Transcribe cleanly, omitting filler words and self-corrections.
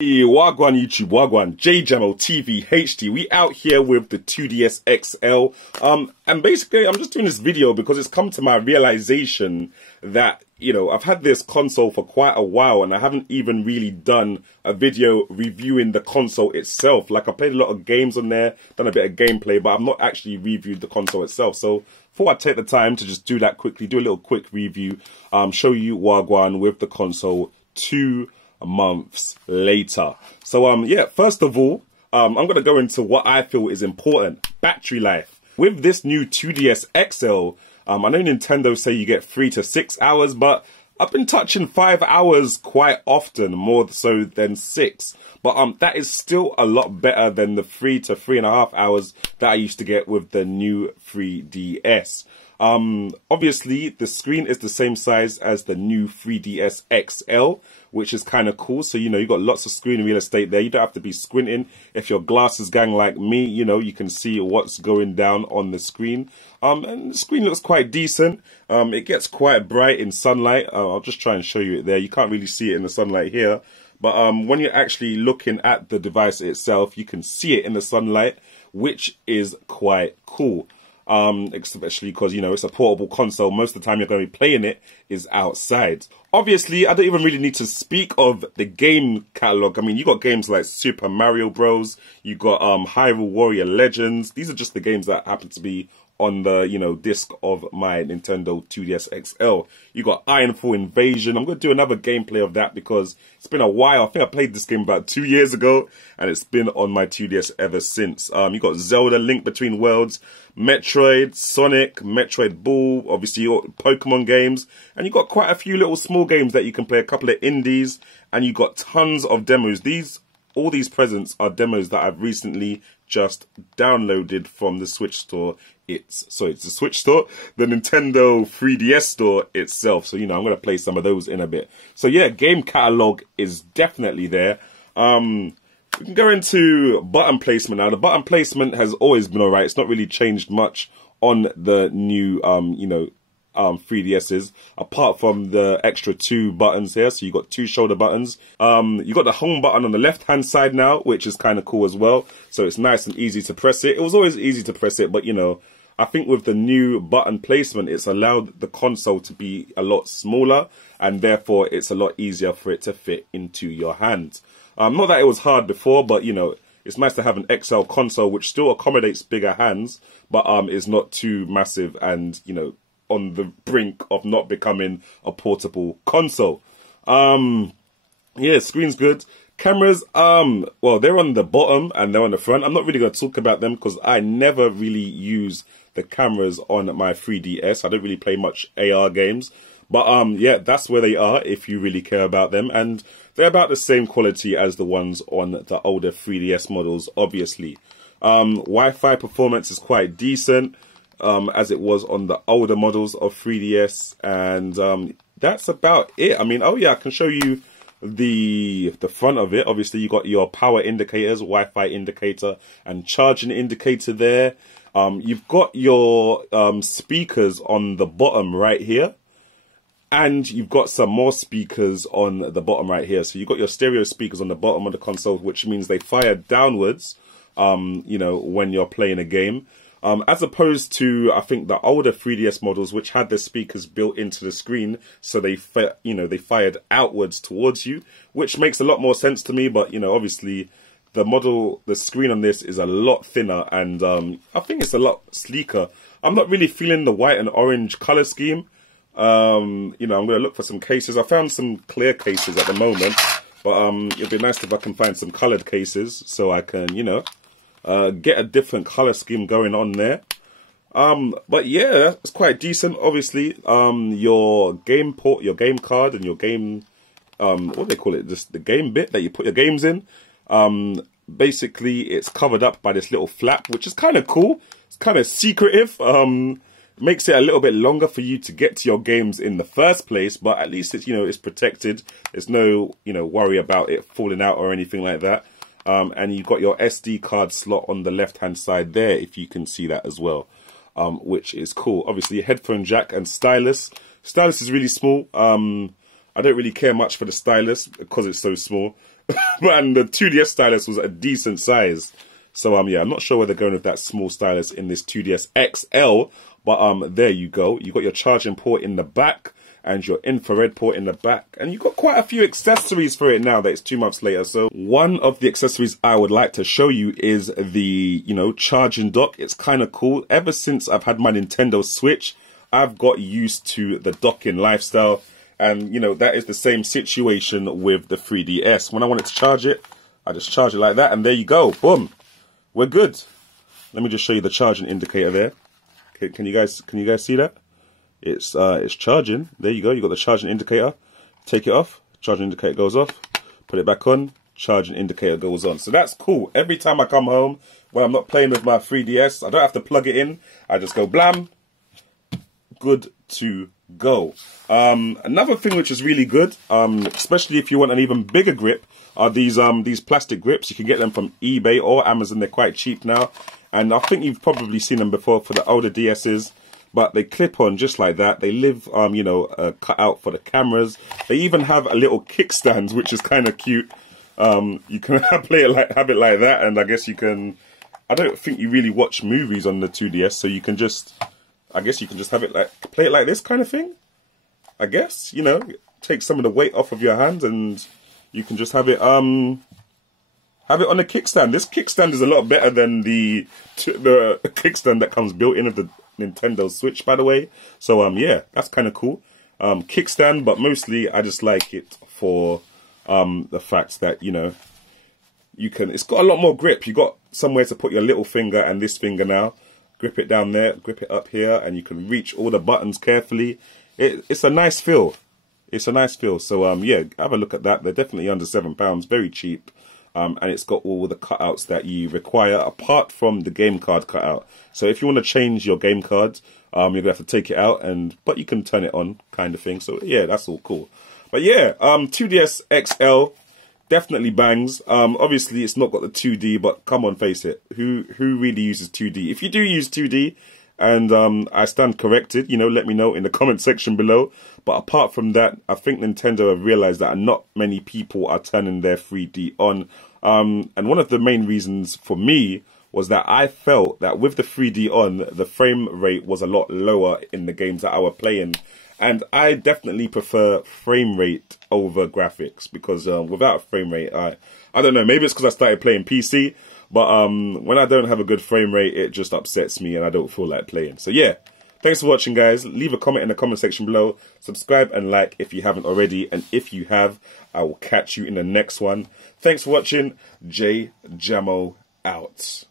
Hey, Wagwan YouTube, Wagwan, Jamo TV HD. We out here with the 2DS XL. And basically I'm just doing this video because it's come to my realization that, I've had this console for quite a while and I haven't even really done a video reviewing the console itself. Like, I played a lot of games on there, done a bit of gameplay, but I've not actually reviewed the console itself. So thought I'd take the time to just do that quickly, do a little quick review, show you Wagwan with the console 2 months later. So yeah, first of all, I'm going to go into what I feel is important: battery life. With this new 2DS XL, I know Nintendo say you get 3 to 6 hours, but I've been touching 5 hours quite often, more so than 6. But that is still a lot better than the 3 to 3.5 hours that I used to get with the new 3DS. Obviously the screen is the same size as the new 3DS XL, which is kind of cool. So, you got lots of screen real estate there. You don't have to be squinting. If your glasses gang like me, you can see what's going down on the screen. And the screen looks quite decent. It gets quite bright in sunlight. I'll just try and show you it there. You can't really see it in the sunlight here. But when you're actually looking at the device itself, you can see it in the sunlight, which is quite cool. Especially because, it's a portable console. Most of the time you're going to be playing it is outside. Obviously, I don't even really need to speak of the game catalog. I mean, you got games like Super Mario Bros. You got Hyrule Warrior Legends. These are just the games that happen to be on the, disc of my Nintendo 2DS XL. You got Ironfall Invasion. I'm going to do another gameplay of that because it's been a while. I think I played this game about 2 years ago and it's been on my 2DS ever since. You got Zelda Link Between Worlds, Metroid, Sonic, Metroid Ball, obviously your Pokemon games, and you got quite a few little small games that you can play, a couple of indies, and you got tons of demos. All these presents are demos that I've recently just downloaded from the Switch store. It's the Switch store, the Nintendo 3DS store itself. So, I'm going to play some of those in a bit. So yeah, game catalog is definitely there. We can go into button placement now. The button placement has always been alright. It's not really changed much on the new, 3DSs, apart from the extra 2 buttons here. So you got 2 shoulder buttons. You got the home button on the left hand side now, which is kind of cool as well. So it's nice and easy to press it. It was always easy to press it, but I think with the new button placement, it's allowed the console to be a lot smaller, and therefore it's a lot easier for it to fit into your hands. Not that it was hard before, but it's nice to have an XL console which still accommodates bigger hands, but is not too massive and on the brink of not becoming a portable console. Yeah, screen's good. Cameras, well, they're on the bottom and they're on the front. I'm not really going to talk about them because I never really use the cameras on my 3DS. I don't really play much AR games. But yeah, that's where they are if you really care about them. And they're about the same quality as the ones on the older 3DS models, obviously. Wi-Fi performance is quite decent, as it was on the older models of 3DS. And that's about it. I mean, oh yeah, I can show you the front of it. Obviously, you got your power indicators, Wi-Fi indicator, and charging indicator there. You've got your speakers on the bottom right here. And you've got some more speakers on the bottom right here. So you've got your stereo speakers on the bottom of the console, which means they fire downwards, when you're playing a game. As opposed to, I think, the older 3DS models, which had the speakers built into the screen. So they fired outwards towards you, which makes a lot more sense to me. But, obviously, the screen on this is a lot thinner and I think it's a lot sleeker. I'm not really feeling the white and orange color scheme. I'm going to look for some cases. I found some clear cases at the moment, but it'd be nice if I can find some colored cases so I can, get a different color scheme going on there. But yeah, it's quite decent. Obviously, your game port, your game card, and your game, what do they call it? Just the game bit that you put your games in. Basically, it's covered up by this little flap, which is kind of cool. It's kind of secretive. Makes it a little bit longer for you to get to your games in the first place, but at least it's, it's protected. There's no, worry about it falling out or anything like that. And you've got your SD card slot on the left-hand side there, if you can see that as well, which is cool. Obviously, headphone jack and stylus. Stylus is really small. I don't really care much for the stylus because it's so small. and the 2DS stylus was a decent size. So yeah, I'm not sure where they're going with that small stylus in this 2DS XL, but there you go. You got your charging port in the back and your infrared port in the back, and you've got quite a few accessories for it now that it's 2 months later. So one of the accessories I would like to show you is the, you know, charging dock. It's kind of cool. Ever since I've had my Nintendo Switch, I've got used to the docking lifestyle, and you know, that is the same situation with the 3DS. When I wanted to charge it, I just charge it like that, and there you go, boom, we're good. Let me just show you the charging indicator there. Okay, can you guys see that? It's charging. There you go. You got the charging indicator. Take it off. Charging indicator goes off. Put it back on. Charging indicator goes on. So that's cool. Every time I come home, when I'm not playing with my 3DS, I don't have to plug it in. I just go blam. Good to go. Another thing which is really good, especially if you want an even bigger grip, are these plastic grips. You can get them from eBay or Amazon. They're quite cheap now, and I think you've probably seen them before for the older DSs. But they clip on just like that. They live, you know, cut out for the cameras. They even have a little kickstand, which is kind of cute. You can have it like that, and I guess you can. I don't think you really watch movies on the 2DS, so you can just, I guess you can just have it like, play it like this kind of thing. I guess, you know, take some of the weight off of your hands, and you can just have it on the kickstand. This kickstand is a lot better than the kickstand that comes built in with the Nintendo Switch, by the way. So yeah, that's kind of cool. Kickstand, but mostly I just like it for the fact that, you know, you can, it's got a lot more grip. You got somewhere to put your little finger and this finger now. Grip it down there, grip it up here, and you can reach all the buttons carefully. It's a nice feel. It's a nice feel. So yeah, have a look at that. They're definitely under £7, very cheap. And it's got all the cutouts that you require, apart from the game card cutout. So if you want to change your game card, you're going to have to take it out, but you can turn it on, kind of thing. So yeah, that's all cool. But yeah, 2DS XL definitely bangs. Obviously, it's not got the 2D, but come on, face it. Who really uses 2D? If you do use 2D, and I stand corrected, you know, let me know in the comment section below. But apart from that, I think Nintendo have realized that not many people are turning their 3D on. And one of the main reasons for me was that I felt that with the 3D on, the frame rate was a lot lower in the games that I was playing. And I definitely prefer frame rate over graphics, because without a frame rate, I don't know, maybe it's because I started playing PC, but when I don't have a good frame rate, it just upsets me and I don't feel like playing. So yeah, thanks for watching, guys. Leave a comment in the comment section below. Subscribe and like if you haven't already. And if you have, I will catch you in the next one. Thanks for watching. Jamo out.